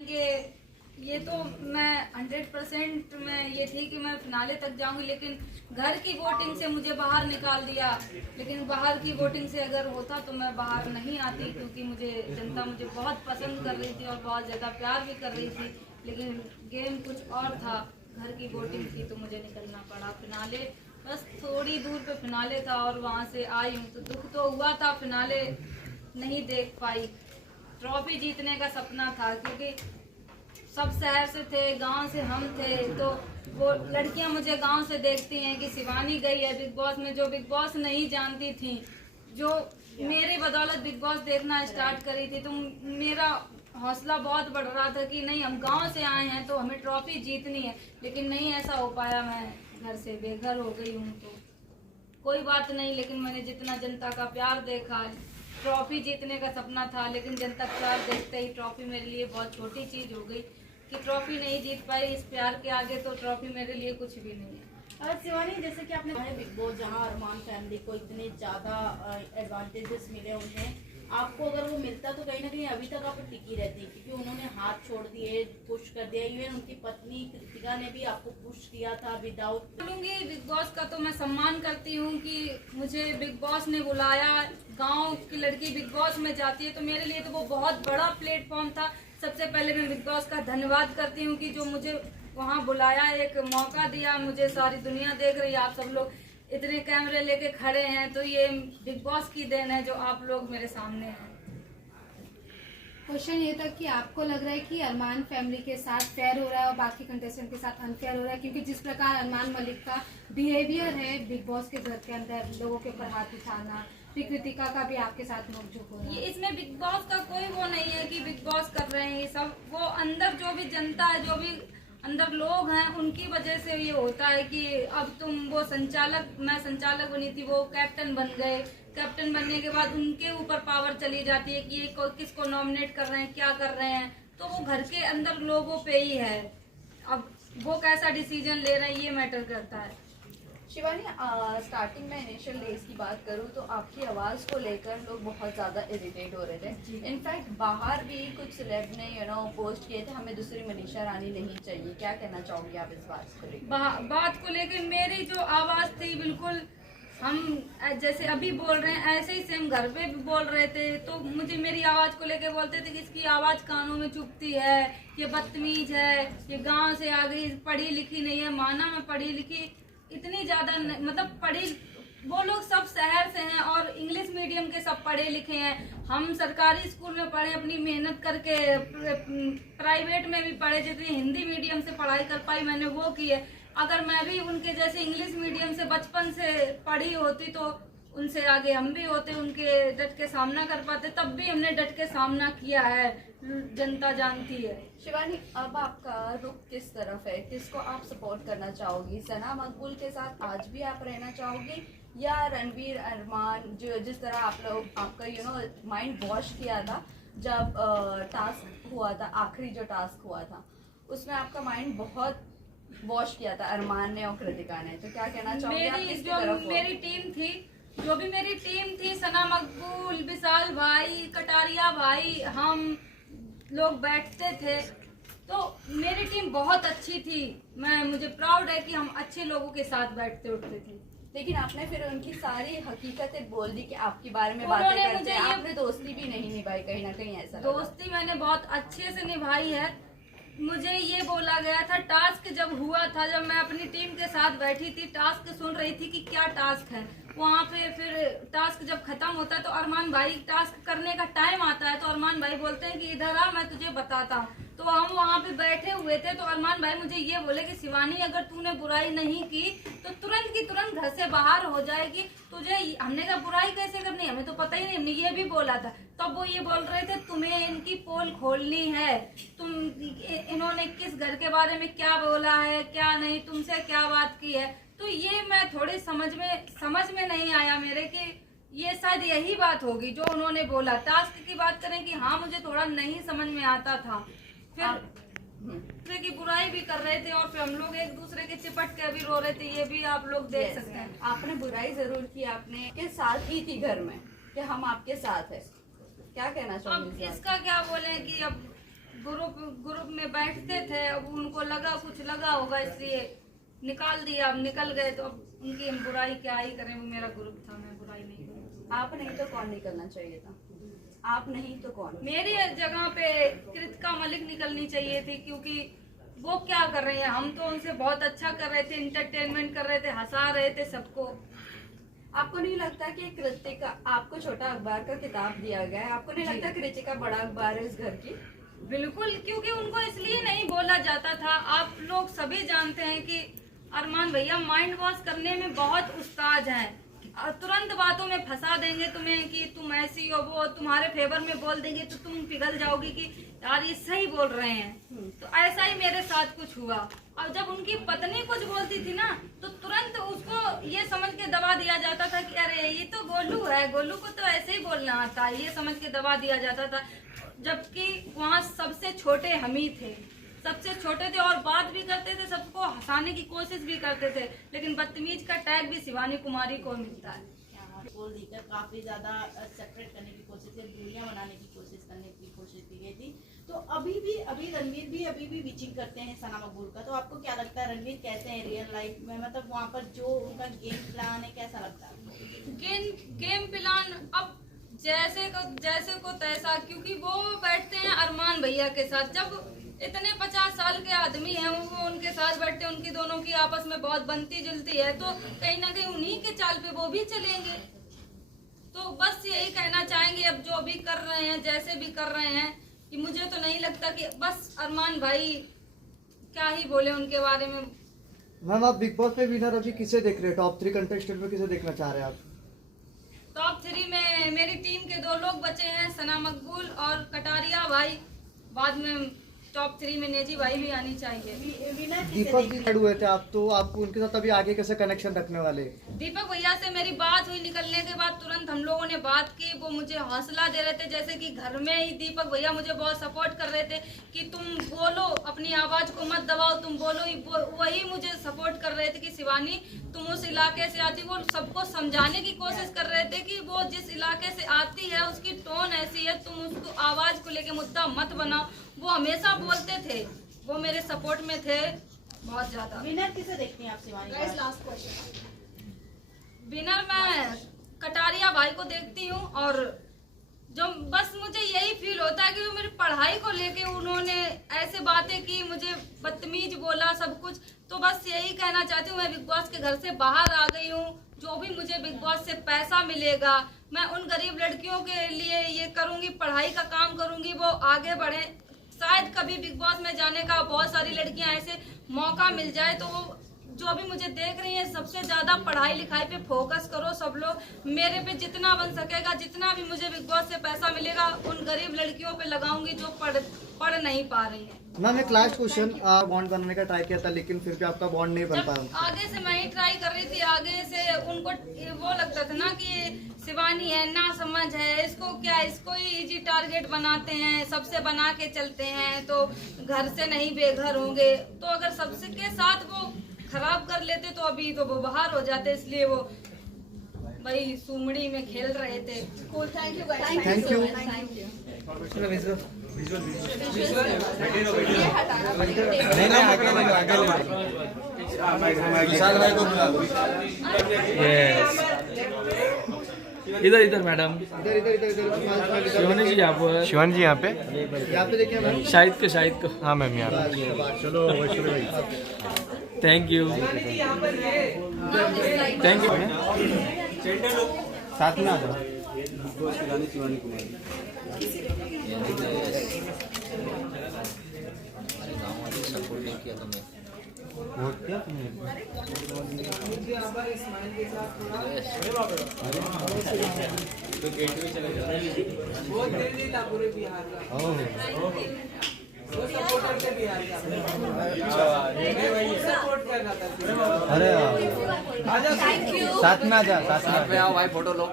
कि ये तो मैं 100% में ये थी कि मैं फिनाले तक जाऊंगी, लेकिन घर की वोटिंग से मुझे बाहर निकाल दिया। लेकिन बाहर की वोटिंग से अगर होता तो मैं बाहर नहीं आती, क्योंकि मुझे जनता मुझे बहुत पसंद कर रही थी और बहुत ज़्यादा प्यार भी कर रही थी। लेकिन गेम कुछ और था, घर की वोटिंग थी, तो मुझे निकलना पड़ा। फिनाले बस थोड़ी दूर पे फिनाले था और वहाँ से आई हूँ, तो दुख तो हुआ था, फिनाले नहीं देख पाई। ट्रॉफी जीतने का सपना था, क्योंकि सब शहर से थे, गांव से हम थे, तो वो लड़कियां मुझे गांव से देखती हैं कि शिवानी गई है बिग बॉस में, जो बिग बॉस नहीं जानती थी, जो मेरे बदौलत बिग बॉस देखना स्टार्ट करी थी। तो मेरा हौसला बहुत बढ़ रहा था कि नहीं, हम गांव से आए हैं तो हमें ट्रॉफी जीतनी है। लेकिन नहीं ऐसा हो पाया, मैं घर से बेघर हो गई हूँ। तो कोई बात नहीं, लेकिन मैंने जितना जनता का प्यार देखा है, ट्रॉफी जीतने का सपना था, लेकिन जनता का प्यार देखते ही ट्रॉफी मेरे लिए बहुत छोटी चीज हो गई कि ट्रॉफी नहीं जीत पाई। इस प्यार के आगे तो ट्रॉफी मेरे लिए कुछ भी नहीं है। और शिवानी, जैसे कि आपने बिग बॉस, जहां अरमान फैमिली को इतने ज्यादा एडवांटेजेस मिले, उन्हें आपको अगर वो मिलता तो कहीं ना कहीं अभी तक आप टिकी रहती, क्योंकि उन्होंने हाथ छोड़ दिए, पुश कर दिया। इवन उनकी पत्नी कृतिका ने भी आपको पुश किया था विदाउट। बोलूंगी बिग बॉस का तो मैं सम्मान करती हूँ कि मुझे बिग बॉस ने बुलाया। गांव की लड़की बिग बॉस में जाती है तो मेरे लिए तो वो बहुत बड़ा प्लेटफॉर्म था। सबसे पहले मैं बिग बॉस का धन्यवाद करती हूँ कि जो मुझे वहाँ बुलाया, एक मौका दिया। मुझे सारी दुनिया देख रही है, आप सब लोग इतने कैमरे लेके खड़े हैं, तो ये बिग बॉस की देन है जो आप लोग मेरे सामने हैं। क्वेश्चन ये था कि आपको लग रहा है कि अरमान फैमिली के साथ फेयर हो रहा है और बाकी कंटेस्टेंट के साथ अनफेयर हो रहा है, क्योंकि जिस प्रकार अरमान मलिक का बिहेवियर है बिग बॉस के घर के अंदर, लोगों के ऊपर हाथ उठाना, फिर कृतिका का भी आपके साथ नोकझोंक हो रहा है। ये इसमें बिग बॉस का कोई वो नहीं है कि बिग बॉस कर रहे हैं ये सब। वो अंदर जो भी जनता है, जो भी अंदर लोग हैं, उनकी वजह से ये होता है कि अब तुम वो संचालक, मैं संचालक बनी थी, वो कैप्टन बन गए। कैप्टन बनने के बाद उनके ऊपर पावर चली जाती है कि ये किसको नॉमिनेट कर रहे हैं, क्या कर रहे हैं। तो वो घर के अंदर लोगों पे ही है, अब वो कैसा डिसीजन ले रहे हैं ये मैटर करता है। शिवानी, स्टार्टिंग में इनिशियल डेज की बात करूँ तो आपकी आवाज़ को लेकर लोग बहुत ज़्यादा इरिटेट हो रहे थे। इनफैक्ट बाहर भी कुछ सेलेब ने पोस्ट किए थे, हमें दूसरी मनीषा रानी नहीं चाहिए। क्या कहना चाहोगे आप इस बात को लेकर? बात को लेकर मेरी जो आवाज़ थी, बिल्कुल हम जैसे अभी बोल रहे हैं ऐसे ही सेम घर पे भी बोल रहे थे। तो मुझे मेरी आवाज़ को लेके बोलते थे कि इसकी आवाज़ कानों में चुभती है, ये बदतमीज है, ये गांव से आ गई, पढ़ी लिखी नहीं है। माना मैं पढ़ी लिखी इतनी ज़्यादा मतलब पढ़ी, वो लोग सब शहर से हैं और इंग्लिश मीडियम के सब पढ़े लिखे हैं। हम सरकारी स्कूल में पढ़े, अपनी मेहनत करके, प्राइवेट में भी पढ़े, जितनी हिंदी मीडियम से पढ़ाई कर पाई मैंने वो की है। अगर मैं भी उनके जैसे इंग्लिश मीडियम से बचपन से पढ़ी होती तो उनसे आगे हम भी होते, उनके डट के सामना कर पाते। तब भी हमने डट के सामना किया है, जनता जानती है। शिवानी, अब आपका रुख किस तरफ है? किसको आप सपोर्ट करना चाहोगी? सना मकबूल के साथ आज भी आप रहना चाहोगी, या रणवीर, अरमान, जो जिस तरह आप लोग आपका माइंड वॉश किया था जब टास्क हुआ था, आखिरी जो टास्क हुआ था उसमें आपका माइंड बहुत वॉश किया था अरमान ने और कृतिका ने, तो क्या कहना चाहोगे आप किसकी तरफ हो? मेरी टीम थी, जो भी मेरी टीम थी, सना मकबूल, विशाल भाई, कटारिया भाई, हम लोग बैठते थे, तो मेरी टीम बहुत अच्छी थी। मुझे प्राउड है कि हम अच्छे लोगों के साथ बैठते उठते थे। लेकिन आपने फिर उनकी सारी हकीकतें बोल दी कि आपके बारे में बातें करते हैं। आपने दोस्ती भी नहीं निभाई, कहीं ना कहीं ऐसा दोस्ती मैंने बहुत अच्छे से निभाई है। मुझे ये बोला गया था, टास्क जब हुआ था, जब मैं अपनी टीम के साथ बैठी थी, टास्क सुन रही थी कि क्या टास्क है, वहाँ पे फिर टास्क जब खत्म होता है तो अरमान भाई, टास्क करने का टाइम आता है तो अरमान भाई बोलते हैं कि इधर आ, मैं तुझे बताता हूँ। तो हम वहाँ पे बैठे हुए थे तो अरमान भाई मुझे ये बोले कि शिवानी, अगर तूने बुराई नहीं की तो तुरंत की तुरंत घर से बाहर हो जाएगी। तुझे, हमने कहा बुराई कैसे करनी, हमें तो पता ही नहीं, हमने ये भी बोला था। तब वो ये बोल रहे थे तुम्हें इनकी पोल खोलनी है, तुम इन्होंने किस घर के बारे में क्या बोला है, क्या नहीं, तुमसे क्या बात की है। तो ये मैं थोड़ी समझ में नहीं आया मेरे कि ये शायद यही बात होगी जो उन्होंने बोला। टास्क की बात करें कि हाँ, मुझे थोड़ा नहीं समझ में आता था। फिर दूसरे की बुराई भी कर रहे थे और फिर हम लोग एक दूसरे के चिपट के भी रो रहे थे, ये भी आप लोग देख सकते हैं। आपने बुराई जरूर की, आपने के साथ ही थी घर में कि हम आपके साथ है। क्या कहना अब चाहोगे? इसका क्या बोले कि अब ग्रुप में बैठते थे, अब उनको लगा कुछ लगा होगा इसलिए निकाल दिया। अब निकल गए तो अब उनकी हम बुराई क्या ही करें, वो मेरा ग्रुप था, मैं बुराई नहीं करूँ। आप नहीं तो कौन निकलना चाहिए था? आप नहीं तो कौन? मेरी जगह पे कृतिका मलिक निकलनी चाहिए थी, क्योंकि वो क्या कर रही है, हम तो उनसे बहुत अच्छा कर रहे थे, इंटरटेनमेंट कर रहे थे, हंसा रहे थे सबको। आपको नहीं लगता कि कृतिका, आपको छोटा अखबार का किताब दिया गया है, आपको नहीं लगता कृतिका बड़ा अखबार है इस घर की? बिल्कुल, क्योंकि उनको इसलिए नहीं बोला जाता था। आप लोग सभी जानते हैं कि अरमान भैया माइंड वॉश करने में बहुत उस्ताद हैं। तुरंत बातों में फंसा देंगे तुम्हें कि तुम ऐसी हो, वो तुम्हारे फेवर में बोल देंगे तो तुम पिघल जाओगी कि यार ये सही बोल रहे हैं। तो ऐसा ही मेरे साथ कुछ हुआ। और जब उनकी पत्नी कुछ बोलती थी ना, तो तुरंत उसको ये समझ के दबा दिया जाता था कि अरे ये तो गोलू है, गोलू को तो ऐसे ही बोलना आता है, ये समझ के दबा दिया जाता था। जबकि वहाँ सबसे छोटे हम ही थे, सबसे छोटे थे और बात भी करते थे, सबको हंसाने की कोशिश भी करते थे, लेकिन बदतमीज का टैग भी शिवानी कुमारी को मिलता है। बोल देकर काफी ज्यादा सेपरेट करने की कोशिश, दूरियां बनाने की कोशिश करने की कोशिश की गई थी। तो अभी रणवीर भी अभी भी विचिंग करते हैं सना मकबूल का। तो आपको क्या लगता है रणवीर कैसे हैं रियल लाइफ में, मतलब वहाँ पर जो उनका गेम प्लान है कैसा लगता है? गेम प्लान अब जैसे को तैसा, क्योंकि वो बैठते हैं अरमान भैया के साथ। जब इतने 50 साल के आदमी हैं, वो उनके साथ बैठते हैं, उनकी दोनों की आपस में बहुत बनती जुलती है, तो कहीं ना कहीं उन्हीं के चाल पे वो भी चलेंगे। तो बस यही कहना चाहेंगे, अब जो भी कर रहे हैं, जैसे भी कर रहे हैं, कि मुझे तो नहीं लगता कि बस अरमान भाई क्या ही बोले उनके बारे में। मैम आप बिग बॉस में विनर अभी किसे देख रहे हैं? टॉप 3 कंटेस्टेंट में किसे देखना चाह रहे हैं आप? टॉप 3 में मेरी टीम के 2 लोग बचे हैं, सना मकबूल और कटारिया भाई। बाद में टॉप 3 में नेजी भाई भी आनी चाहिए। दीपक जी खड़े हुए थे आप, तो आपको उनके साथ अभी आगे कैसे कनेक्शन रखने वाले? दीपक भैया से मेरी बात हुई, निकलने के बाद तुरंत हम लोगों ने बात की। वो मुझे हौसला दे रहे थे, जैसे कि घर में ही दीपक भैया मुझे बहुत सपोर्ट कर रहे थे कि तुम बोलो, अपनी आवाज को मत दबाओ, तुम बोलो। वही मुझे सपोर्ट कर रहे थे कि शिवानी तुम उस इलाके से आती। वो सबको समझाने की कोशिश कर रहे थे कि वो जिस इलाके से आती है उसकी टोन ऐसी है, तुम उसको आवाज को लेके मुद्दा मत बनाओ। वो हमेशा बोलते थे, वो मेरे सपोर्ट में थे बहुत ज्यादा। विनर किसे देखती हैं आप शिवानी? Last question. विनर मैं कटारिया भाई को देखती हूँ, और जो बस मुझे यही फील होता है कि वो मेरी पढ़ाई को लेके उन्होंने ऐसे बातें की, मुझे बदतमीज बोला सब कुछ। तो बस यही कहना चाहती हूँ, मैं बिग बॉस के घर से बाहर आ गई हूँ। जो भी मुझे बिग बॉस से पैसा मिलेगा, मैं उन गरीब लड़कियों के लिए ये करूँगी, पढ़ाई का काम करूँगी, वो आगे बढ़े। शायद कभी बिग बॉस में जाने का बहुत सारी लड़कियां ऐसे मौका मिल जाए, तो जो भी मुझे देख रही हैं, सबसे ज्यादा पढ़ाई लिखाई पे फोकस करो सब लोग। मेरे पे जितना बन सकेगा, जितना भी मुझे बिग बॉस से पैसा मिलेगा, उन गरीब लड़कियों पे लगाऊंगी जो पढ़ नहीं पा रही हैं। मैम एक लास्ट क्वेश्चन, बॉन्ड बनाने का ट्राई किया था लेकिन फिर भी आपका बॉन्ड नहीं बन जब पाया। आगे से मैं ही ट्राई कर रही थी, आगे से उनको वो लगता था ना कि शिवानी है, ना समझ है, इसको क्या, इसको ही इजी टारगेट बनाते हैं, सबसे बना के चलते हैं, तो घर से नहीं बेघर होंगे। तो अगर सबसे के साथ वो खराब कर लेते तो अभी तो वो बाहर हो जाते, इसलिए वो वही सुमड़ी में खेल रहे थे। Thank you guys, thank you. Thank you. Vishal भाई को बुला लो। इधर इधर मैडम, इधर इधर इधर इधर शिवानी जी आप शिवानी जी यहाँ पे यहाँ पे देखिए मैम। शाहिद को हाँ मैम यहाँ चलो थैंक यू साथ में आ जाओ। वोट किया अरे साथ में आ जा, साथ में आओ भाई, फोटो लो।